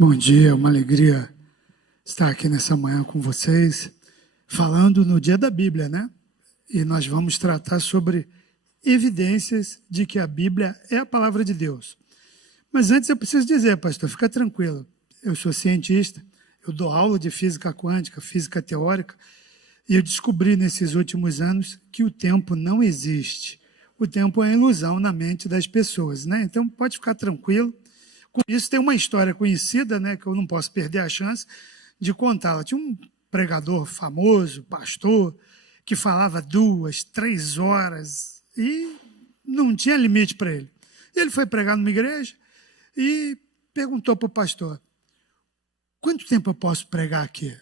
Bom dia, é uma alegria estar aqui nessa manhã com vocês, falando no dia da Bíblia, né? E nós vamos tratar sobre evidências de que a Bíblia é a palavra de Deus. Mas antes eu preciso dizer, pastor, fica tranquilo, eu sou cientista, eu dou aula de física quântica, física teórica, e eu descobri nesses últimos anos que o tempo não existe. O tempo é uma ilusão na mente das pessoas, né? Então pode ficar tranquilo. Com isso tem uma história conhecida, né, que eu não posso perder a chance de contá-la. Tinha um pregador famoso, pastor, que falava 2, 3 horas e não tinha limite para ele. Ele foi pregar numa igreja e perguntou para o pastor: quanto tempo eu posso pregar aqui?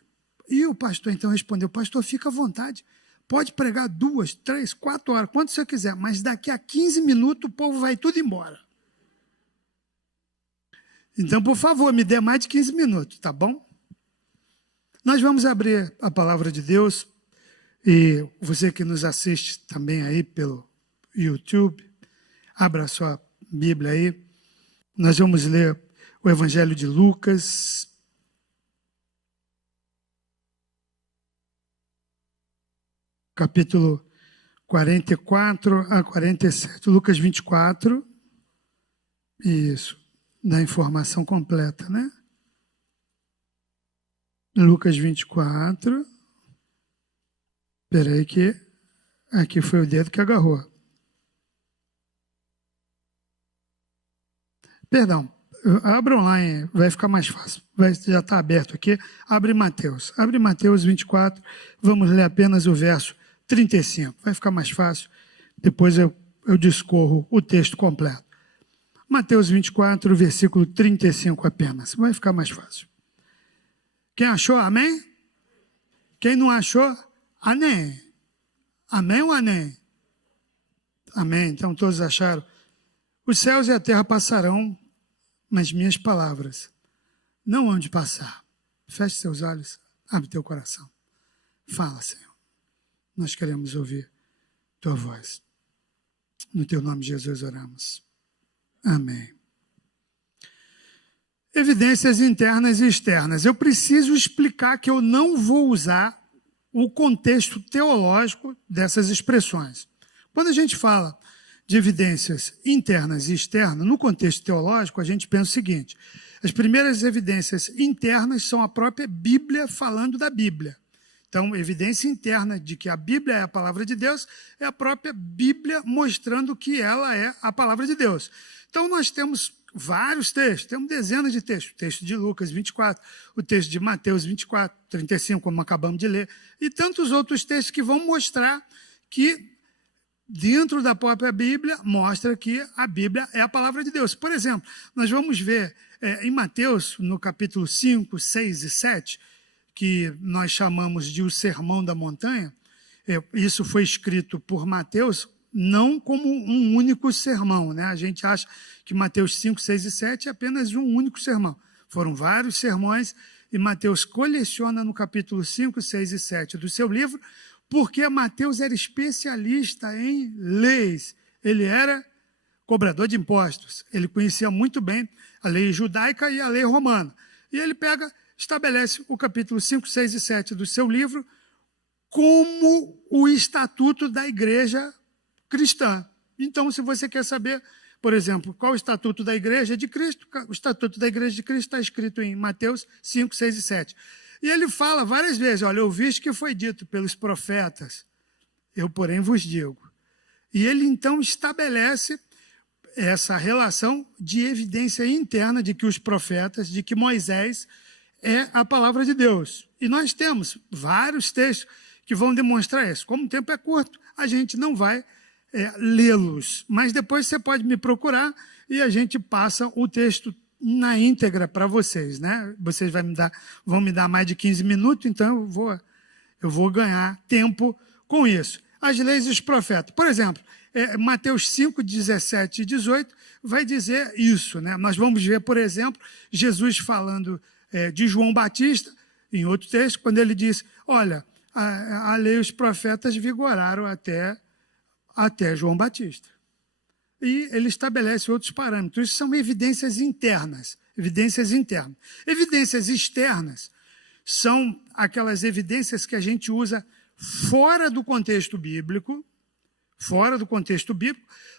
E o pastor então respondeu: pastor, fica à vontade, pode pregar 2, 3, 4 horas, quanto você quiser, mas daqui a 15 minutos o povo vai tudo embora. Então, por favor, me dê mais de 15 minutos, tá bom? Nós vamos abrir a palavra de Deus, e você que nos assiste também aí pelo YouTube, abra a sua Bíblia aí. Nós vamos ler o Evangelho de Lucas, capítulo 44 a 47. Lucas 24, isso. Da informação completa, né? Lucas 24. Espera aí que aqui foi o dedo que agarrou. Perdão, abra online, vai ficar mais fácil. Já está aberto aqui. Abre Mateus 24. Vamos ler apenas o verso 35. Vai ficar mais fácil. Depois eu discorro o texto completo. Mateus 24, versículo 35 apenas. Vai ficar mais fácil. Quem achou, amém? Quem não achou, amém. Amém ou amém? Amém. Então todos acharam. Os céus e a terra passarão, mas minhas palavras não hão de passar. Feche seus olhos, abre teu coração. Fala, Senhor. Nós queremos ouvir tua voz. No teu nome, Jesus, oramos. Amém. Evidências internas e externas. Eu preciso explicar que eu não vou usar o contexto teológico dessas expressões. Quando a gente fala de evidências internas e externas, no contexto teológico, a gente pensa o seguinte: as primeiras evidências internas são a própria Bíblia falando da Bíblia. Então, evidência interna de que a Bíblia é a palavra de Deus é a própria Bíblia mostrando que ela é a palavra de Deus. Então, nós temos vários textos, temos dezenas de textos. O texto de Lucas 24, o texto de Mateus 24, 35, como acabamos de ler, e tantos outros textos que vão mostrar que, dentro da própria Bíblia, mostra que a Bíblia é a palavra de Deus. Por exemplo, nós vamos ver em Mateus, no capítulo 5, 6 e 7, que nós chamamos de o Sermão da Montanha. Isso foi escrito por Mateus, não como um único sermão, né? A gente acha que Mateus 5, 6 e 7 é apenas um único sermão. Foram vários sermões, e Mateus coleciona no capítulo 5, 6 e 7 do seu livro, porque Mateus era especialista em leis. Ele era cobrador de impostos. Ele conhecia muito bem a lei judaica e a lei romana. E ele estabelece o capítulo 5, 6 e 7 do seu livro como o estatuto da igreja cristã. Então, se você quer saber, por exemplo, qual o estatuto da igreja de Cristo, o estatuto da igreja de Cristo está escrito em Mateus 5, 6 e 7. E ele fala várias vezes: olha, ouviste que foi dito pelos profetas, eu, porém, vos digo. E ele, então, estabelece essa relação de evidência interna de que os profetas, de que Moisés é a palavra de Deus. E nós temos vários textos que vão demonstrar isso. Como o tempo é curto, a gente não vai lê-los. Mas depois você pode me procurar e a gente passa o texto na íntegra para vocês, né? Vocês vão me dar mais de 15 minutos, então eu vou ganhar tempo com isso. As leis dos profetas. Por exemplo, Mateus 5, 17 e 18 vai dizer isso, né? Nós vamos ver, por exemplo, Jesus falando de João Batista, em outro texto, quando ele diz: olha, a lei e os profetas vigoraram até João Batista. e ele estabelece outros parâmetros. Isso são evidências internas. Evidências internas. Evidências externas são aquelas evidências que a gente usa fora do contexto bíblico,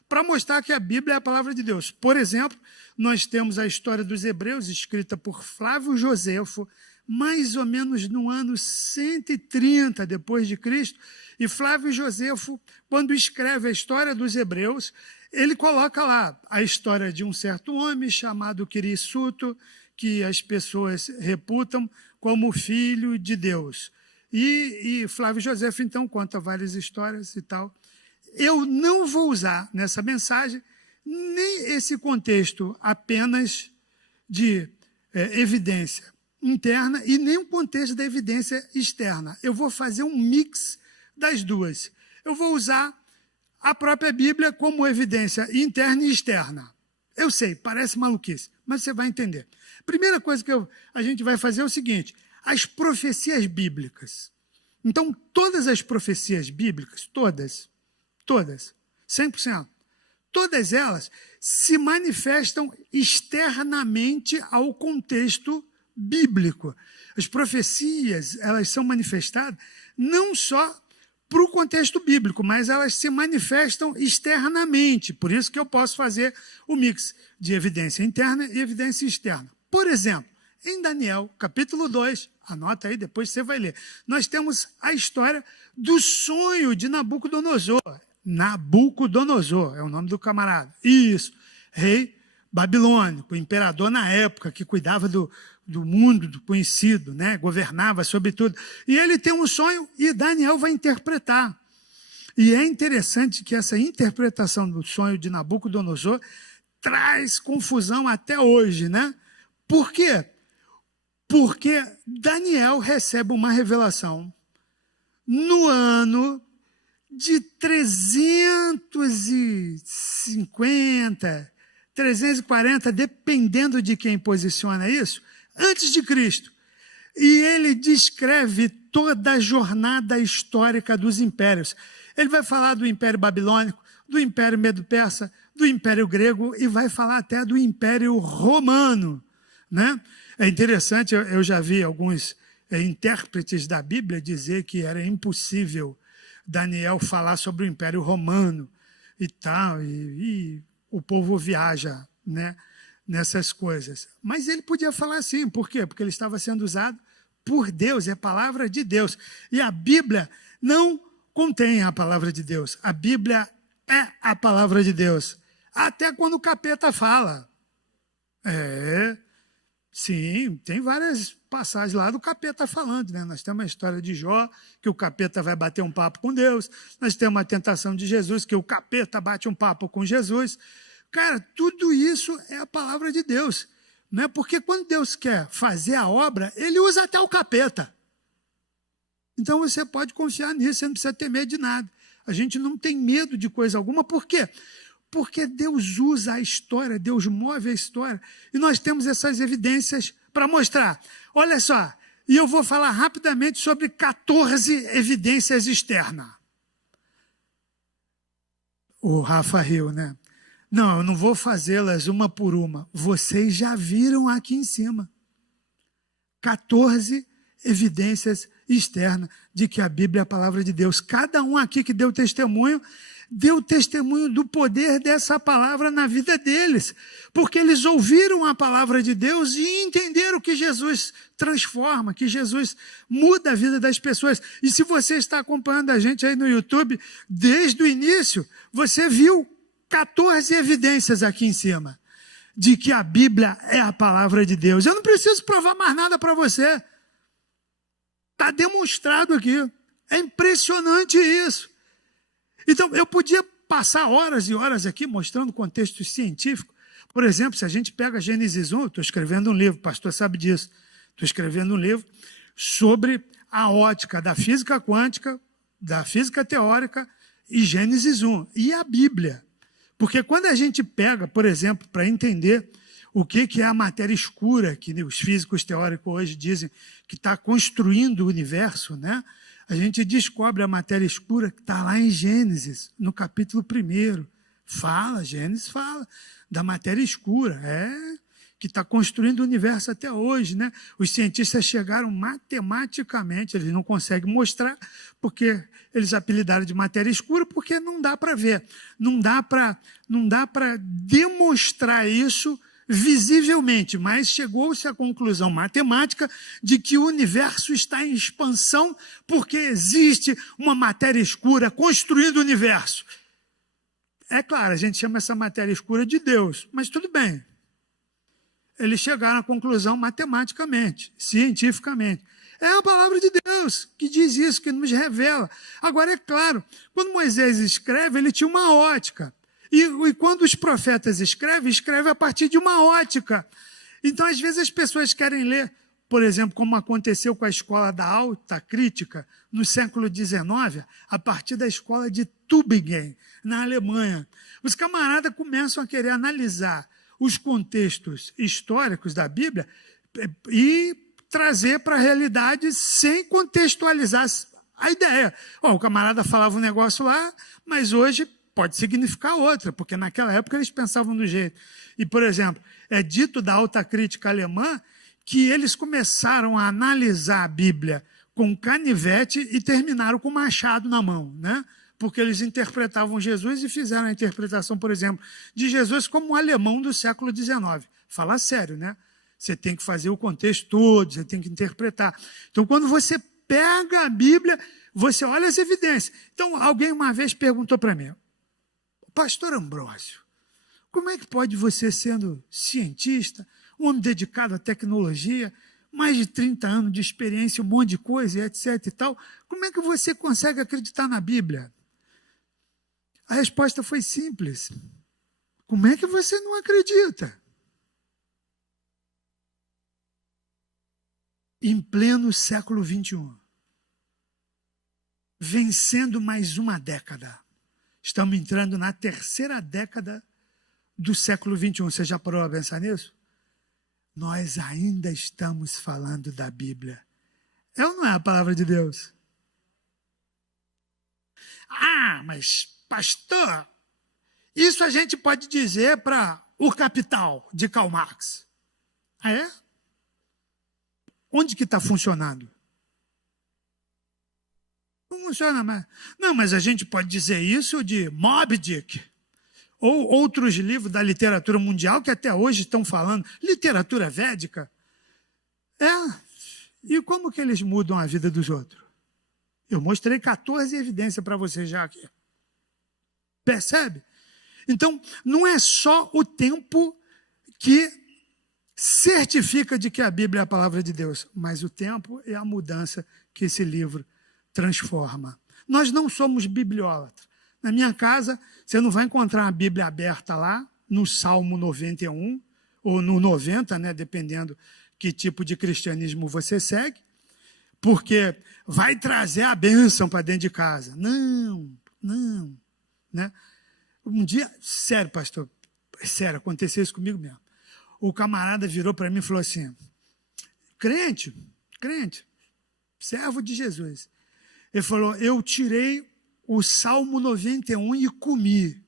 para mostrar que a Bíblia é a palavra de Deus. Por exemplo, nós temos a história dos Hebreus, escrita por Flávio Josefo, mais ou menos no ano 130 depois de Cristo, e Flávio Josefo, quando escreve a história dos Hebreus, ele coloca lá a história de um certo homem chamado Quirissuto, que as pessoas reputam como filho de Deus. E Flávio Josefo, então, conta várias histórias e tal. Eu não vou usar nessa mensagem nem esse contexto apenas de evidência interna e nem o contexto da evidência externa. Eu vou fazer um mix das duas. Eu vou usar a própria Bíblia como evidência interna e externa. Eu sei, parece maluquice, mas você vai entender. Primeira coisa que a gente vai fazer é o seguinte: as profecias bíblicas. Então, todas as profecias bíblicas, todas, 100%, todas elas se manifestam externamente ao contexto bíblico. As profecias, elas são manifestadas não só para o contexto bíblico, mas elas se manifestam externamente. Por isso que eu posso fazer o mix de evidência interna e evidência externa. Por exemplo, em Daniel, capítulo 2, anota aí, depois você vai ler, nós temos a história do sonho de Nabucodonosor. Nabucodonosor é o nome do camarada. Isso, rei babilônico, imperador na época, que cuidava do mundo do conhecido, né? Governava sobre tudo. E ele tem um sonho e Daniel vai interpretar. E é interessante que essa interpretação do sonho de Nabucodonosor traz confusão até hoje, né? Por quê? Porque Daniel recebe uma revelação no ano de 350, 340, dependendo de quem posiciona isso, antes de Cristo. E ele descreve toda a jornada histórica dos impérios. Ele vai falar do Império Babilônico, do Império Medo-Persa, do Império Grego e vai falar até do Império Romano, né? É interessante, eu já vi alguns intérpretes da Bíblia dizer que era impossível Daniel falar sobre o Império Romano e tal, e o povo viaja, né, nessas coisas. Mas ele podia falar assim, por quê? Porque ele estava sendo usado por Deus, é a palavra de Deus. E a Bíblia não contém a palavra de Deus, a Bíblia é a palavra de Deus. Até quando o capeta fala. Sim, tem várias passagens lá do capeta falando, né? Nós temos a história de Jó, que o capeta vai bater um papo com Deus. Nós temos a tentação de Jesus, que o capeta bate um papo com Jesus. Cara, tudo isso é a palavra de Deus, né? Porque quando Deus quer fazer a obra, ele usa até o capeta. Então você pode confiar nisso, você não precisa ter medo de nada. A gente não tem medo de coisa alguma, por quê? Porque Deus usa a história, Deus move a história. E nós temos essas evidências para mostrar. Olha só, e eu vou falar rapidamente sobre 14 evidências externas. O Rafa riu, né? Não, eu não vou fazê-las uma por uma. Vocês já viram aqui em cima. 14 evidências externas de que a Bíblia é a palavra de Deus. Cada um aqui que deu testemunho do poder dessa palavra na vida deles, porque eles ouviram a palavra de Deus e entenderam que Jesus transforma, que Jesus muda a vida das pessoas. E se você está acompanhando a gente aí no YouTube, desde o início, você viu 14 evidências aqui em cima, de que a Bíblia é a palavra de Deus. Eu não preciso provar mais nada para você. Está demonstrado aqui. É impressionante isso. Então, eu podia passar horas e horas aqui mostrando contexto científico. Por exemplo, se a gente pega Gênesis 1, eu estou escrevendo um livro, o pastor sabe disso. Estou escrevendo um livro sobre a ótica da física quântica, da física teórica e Gênesis 1. E a Bíblia. Porque quando a gente pega, por exemplo, para entender o que é a matéria escura, que os físicos teóricos hoje dizem que está construindo o universo, né? A gente descobre a matéria escura que está lá em Gênesis, no capítulo 1. Fala, Gênesis fala da matéria escura, que está construindo o universo até hoje, né? Os cientistas chegaram matematicamente, eles não conseguem mostrar, porque eles apelidaram de matéria escura, porque não dá para ver, não dá para demonstrar isso visivelmente, mas chegou-se à conclusão matemática de que o universo está em expansão porque existe uma matéria escura construindo o universo. É claro, a gente chama essa matéria escura de Deus, mas tudo bem. Eles chegaram à conclusão matematicamente, cientificamente. É a palavra de Deus que diz isso, que nos revela. Agora, é claro, quando Moisés escreve, ele tinha uma ótica. E quando os profetas escrevem a partir de uma ótica. Então, às vezes, as pessoas querem ler, por exemplo, como aconteceu com a escola da alta crítica no século XIX, a partir da escola de Tübingen, na Alemanha. Os camaradas começam a querer analisar os contextos históricos da Bíblia e trazer para a realidade sem contextualizar a ideia. O camarada falava um negócio lá, mas hoje pode significar outra, porque naquela época eles pensavam do jeito. E, por exemplo, é dito da alta crítica alemã que eles começaram a analisar a Bíblia com canivete e terminaram com machado na mão, né? Porque eles interpretavam Jesus e fizeram a interpretação, por exemplo, de Jesus como um alemão do século XIX. Fala sério, né? Você tem que fazer o contexto todo, você tem que interpretar. Então, quando você pega a Bíblia, você olha as evidências. Então, alguém uma vez perguntou para mim, pastor Ambrósio, como é que pode você, sendo cientista, um homem dedicado à tecnologia, mais de 30 anos de experiência, um monte de coisa, etc. e tal, como é que você consegue acreditar na Bíblia? A resposta foi simples. Como é que você não acredita? Em pleno século XXI, vencendo mais uma década, estamos entrando na terceira década do século XXI. Você já parou a pensar nisso? Nós ainda estamos falando da Bíblia. É ou não é a palavra de Deus? Mas, pastor, isso a gente pode dizer para O Capital, de Karl Marx. É? Onde que está funcionando? Não funciona mais. Não, mas a gente pode dizer isso de Moby Dick, ou outros livros da literatura mundial que até hoje estão falando. Literatura védica. E como que eles mudam a vida dos outros? Eu mostrei 14 evidências para vocês já aqui. Percebe? Então, não é só o tempo que certifica de que a Bíblia é a palavra de Deus, mas o tempo é a mudança que esse livro transforma. Nós não somos bibliólatras. Na minha casa, você não vai encontrar uma Bíblia aberta lá, no Salmo 91, ou no 90, né, dependendo que tipo de cristianismo você segue, porque vai trazer a bênção para dentro de casa. Não. Né? Um dia, sério, pastor, sério, aconteceu isso comigo mesmo. O camarada virou para mim e falou assim, crente, servo de Jesus. Ele falou, eu tirei o Salmo 91 e comi,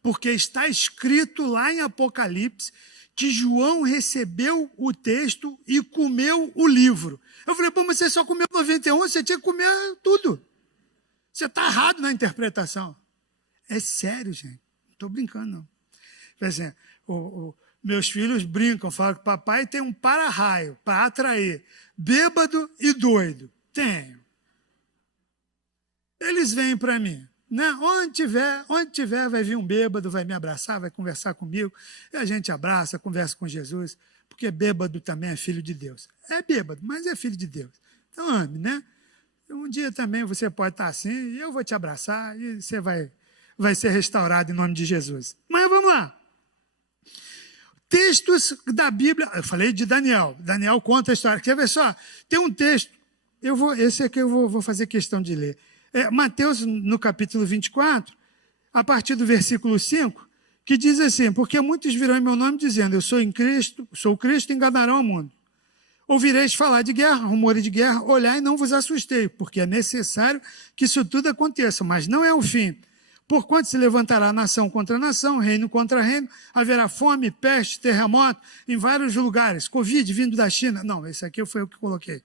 porque está escrito lá em Apocalipse que João recebeu o texto e comeu o livro. Eu falei, mas você só comeu 91, você tinha que comer tudo. Você está errado na interpretação. É sério, gente. Não estou brincando, não. Por exemplo, meus filhos brincam, falam que papai tem um para-raio para atrair bêbado e doido. Tenho. Eles vêm para mim. Né? Onde tiver, vai vir um bêbado, vai me abraçar, vai conversar comigo. E a gente abraça, conversa com Jesus, porque bêbado também é filho de Deus. É bêbado, mas é filho de Deus. Então ame, né? Um dia também você pode estar assim, e eu vou te abraçar, e você vai ser restaurado em nome de Jesus. Mas vamos lá. Textos da Bíblia, eu falei de Daniel. Daniel conta a história. Quer ver só? Tem um texto, esse aqui eu vou fazer questão de ler. Mateus, no capítulo 24, a partir do versículo 5, que diz assim, porque muitos virão em meu nome dizendo, eu sou o Cristo, e enganarão o mundo. Ouvireis falar de guerra, rumores de guerra, olhai e não vos assustei, porque é necessário que isso tudo aconteça, mas não é o fim, Porquanto se levantará nação contra nação, reino contra reino, haverá fome, peste, terremoto, em vários lugares. Covid vindo da China. Não, esse aqui foi o que coloquei.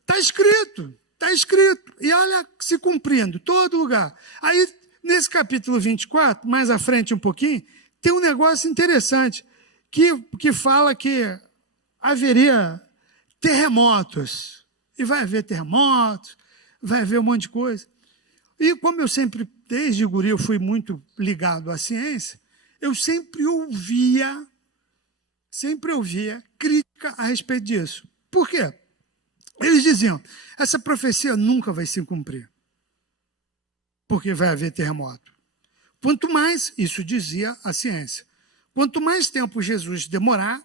Está escrito, está escrito. E olha, se cumprindo, todo lugar. Aí, nesse capítulo 24, mais à frente um pouquinho, tem um negócio interessante, que fala que haveria terremotos. E vai haver terremotos, vai haver um monte de coisa. E como eu sempre, desde guri, eu fui muito ligado à ciência, eu sempre ouvia crítica a respeito disso. Por quê? Eles diziam, essa profecia nunca vai se cumprir, porque vai haver terremoto. Quanto mais, isso dizia a ciência, quanto mais tempo Jesus demorar,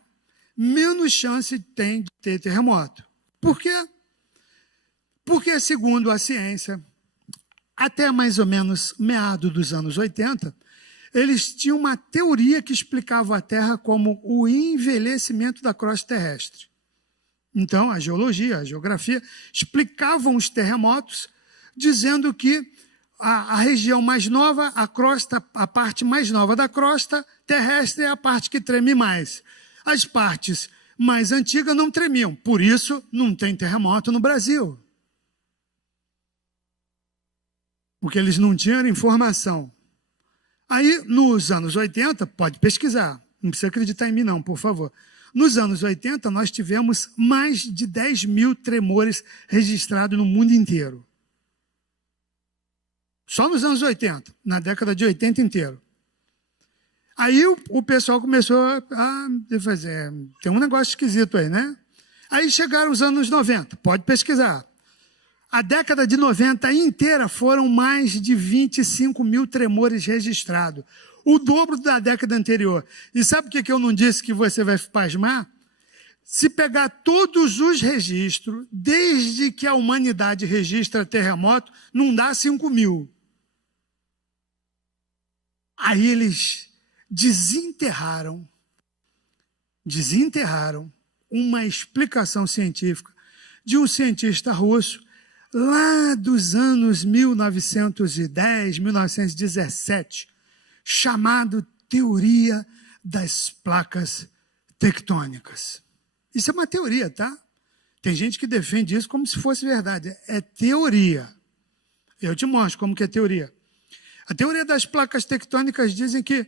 menos chance tem de ter terremoto. Por quê? Porque, segundo a ciência, até mais ou menos meado dos anos 80, eles tinham uma teoria que explicava a Terra como o envelhecimento da crosta terrestre. Então, a geologia, a geografia, explicavam os terremotos, dizendo que a região mais nova, a crosta, a parte mais nova da crosta terrestre é a parte que treme mais. As partes mais antigas não tremiam, por isso não tem terremoto no Brasil. Porque eles não tinham informação. Aí, nos anos 80, pode pesquisar, não precisa acreditar em mim não, por favor. Nos anos 80, nós tivemos mais de 10 mil tremores registrados no mundo inteiro. Só nos anos 80, na década de 80 inteiro. Aí o pessoal começou a fazer, tem um negócio esquisito aí, né? Aí chegaram os anos 90, pode pesquisar. A década de 90 inteira foram mais de 25 mil tremores registrados. O dobro da década anterior. E sabe o que eu não disse que você vai pasmar? Se pegar todos os registros, desde que a humanidade registra terremoto, não dá 5 mil. Aí eles desenterraram uma explicação científica de um cientista russo lá dos anos 1910, 1917, chamado teoria das placas tectônicas. Isso é uma teoria, tá? Tem gente que defende isso como se fosse verdade. É teoria. Eu te mostro como que é teoria. A teoria das placas tectônicas dizem que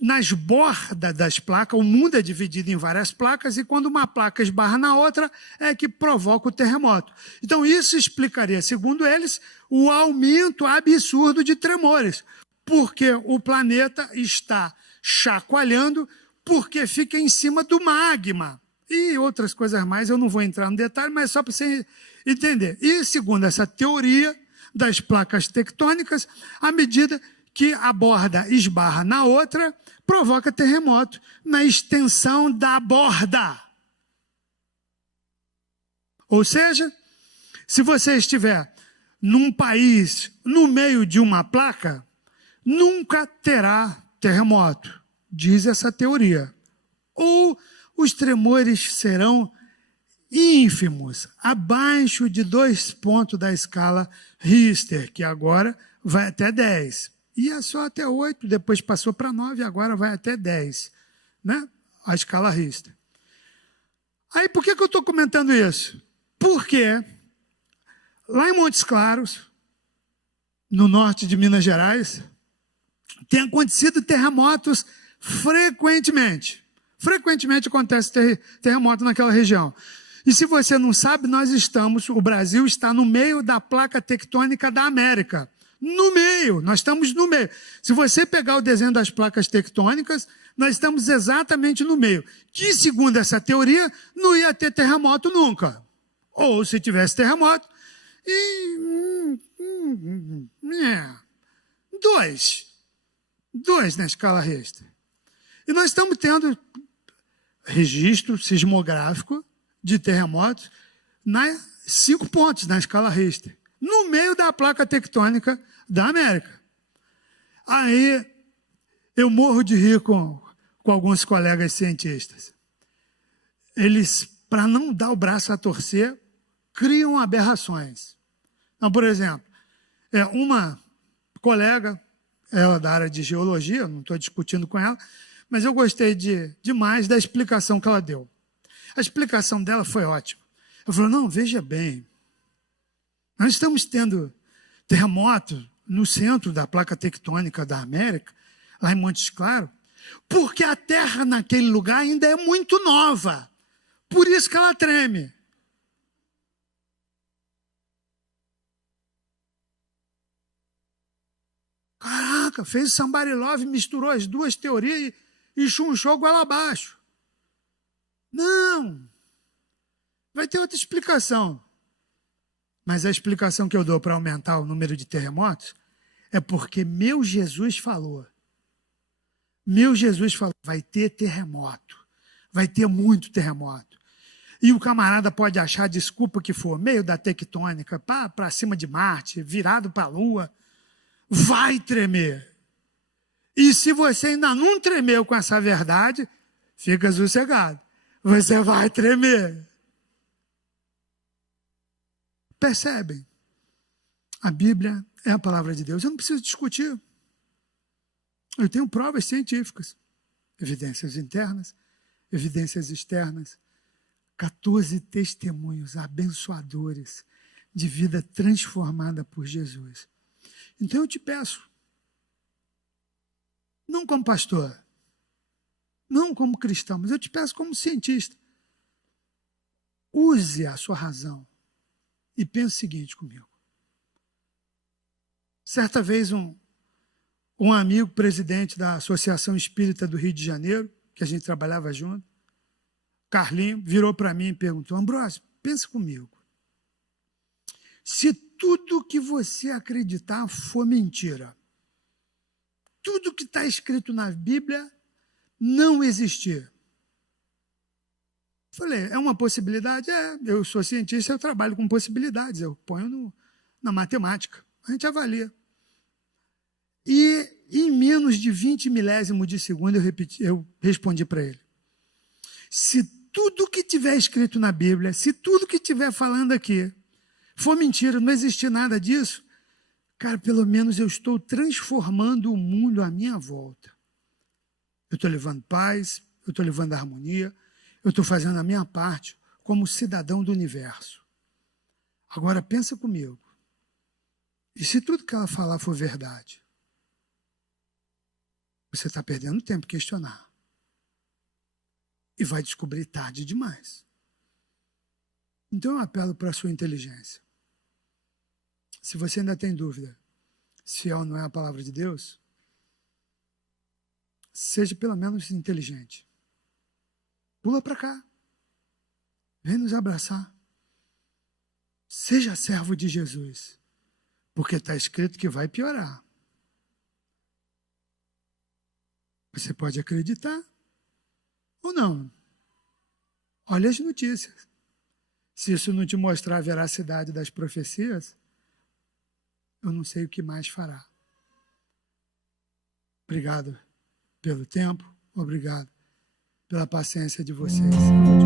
nas bordas das placas, o mundo é dividido em várias placas e quando uma placa esbarra na outra é que provoca o terremoto. Então isso explicaria, segundo eles, o aumento absurdo de tremores, porque o planeta está chacoalhando porque fica em cima do magma. E outras coisas mais, eu não vou entrar no detalhe, mas só para você entender. E segundo essa teoria das placas tectônicas, à medida que a borda esbarra na outra, provoca terremoto na extensão da borda. Ou seja, se você estiver num país no meio de uma placa, nunca terá terremoto, diz essa teoria. Ou os tremores serão ínfimos, abaixo de 2 pontos da escala Richter, que agora vai até 10. Ia só até 8, depois passou para 9, agora vai até 10, né? A escala Richter. Aí, por que eu estou comentando isso? Porque lá em Montes Claros, no norte de Minas Gerais, tem acontecido terremotos frequentemente. Frequentemente acontece terremoto naquela região. E se você não sabe, o Brasil está no meio da placa tectônica da América. No meio, nós estamos no meio. Se você pegar o desenho das placas tectônicas, nós estamos exatamente no meio. Que, segundo essa teoria, não ia ter terremoto nunca. Ou, se tivesse terremoto, dois na escala Richter. E nós estamos tendo registro sismográfico de terremotos 5 pontos na escala Richter, no meio da placa tectônica da América. Aí eu morro de rir com alguns colegas cientistas. Eles, para não dar o braço a torcer, criam aberrações. Então, por exemplo, Uma colega, ela da área de geologia, não estou discutindo com ela, mas eu gostei demais da explicação que ela deu. A explicação dela foi ótima. Ela falou, não, veja bem, nós estamos tendo terremoto no centro da placa tectônica da América, lá em Montes Claros, porque a terra naquele lugar ainda é muito nova. Por isso que ela treme. Caraca, fez somebody love, misturou as duas teorias e chunchou goela abaixo. Não. Vai ter outra explicação. Mas a explicação que eu dou para aumentar o número de terremotos é porque meu Jesus falou. Meu Jesus falou, vai ter terremoto. Vai ter muito terremoto. E o camarada pode achar a desculpa que for, meio da tectônica, para cima de Marte, virado para a Lua, vai tremer. E se você ainda não tremeu com essa verdade, fica sossegado. Você vai tremer. Percebem? A Bíblia é a palavra de Deus. Eu não preciso discutir. Eu tenho provas científicas, evidências internas, evidências externas, 14 testemunhos abençoadores de vida transformada por Jesus. Então eu te peço, não como pastor, não como cristão, mas eu te peço como cientista, use a sua razão e pense o seguinte comigo. Certa vez um amigo presidente da Associação Espírita do Rio de Janeiro, que a gente trabalhava junto, Carlinho, virou para mim e perguntou, Ambrósio, pensa comigo, se tudo que você acreditar for mentira, tudo que está escrito na Bíblia não existir. Falei, é uma possibilidade? Eu sou cientista, eu trabalho com possibilidades, eu ponho na matemática, a gente avalia. E em menos de 20 milésimos de segundo eu respondi para ele, se tudo que tiver escrito na Bíblia, se tudo que estiver falando aqui for mentira, não existir nada disso, cara, pelo menos eu estou transformando o mundo à minha volta. Eu estou levando paz, eu estou levando harmonia, eu estou fazendo a minha parte como cidadão do universo. Agora pensa comigo, e se tudo que ela falar for verdade? Você está perdendo tempo questionar. E vai descobrir tarde demais. Então eu apelo para a sua inteligência. Se você ainda tem dúvida se é ou não é a palavra de Deus, seja pelo menos inteligente. Pula para cá. Vem nos abraçar. Seja servo de Jesus. Porque está escrito que vai piorar. Você pode acreditar ou não. Olha as notícias. Se isso não te mostrar a veracidade das profecias, eu não sei o que mais fará. Obrigado pelo tempo, obrigado pela paciência de vocês.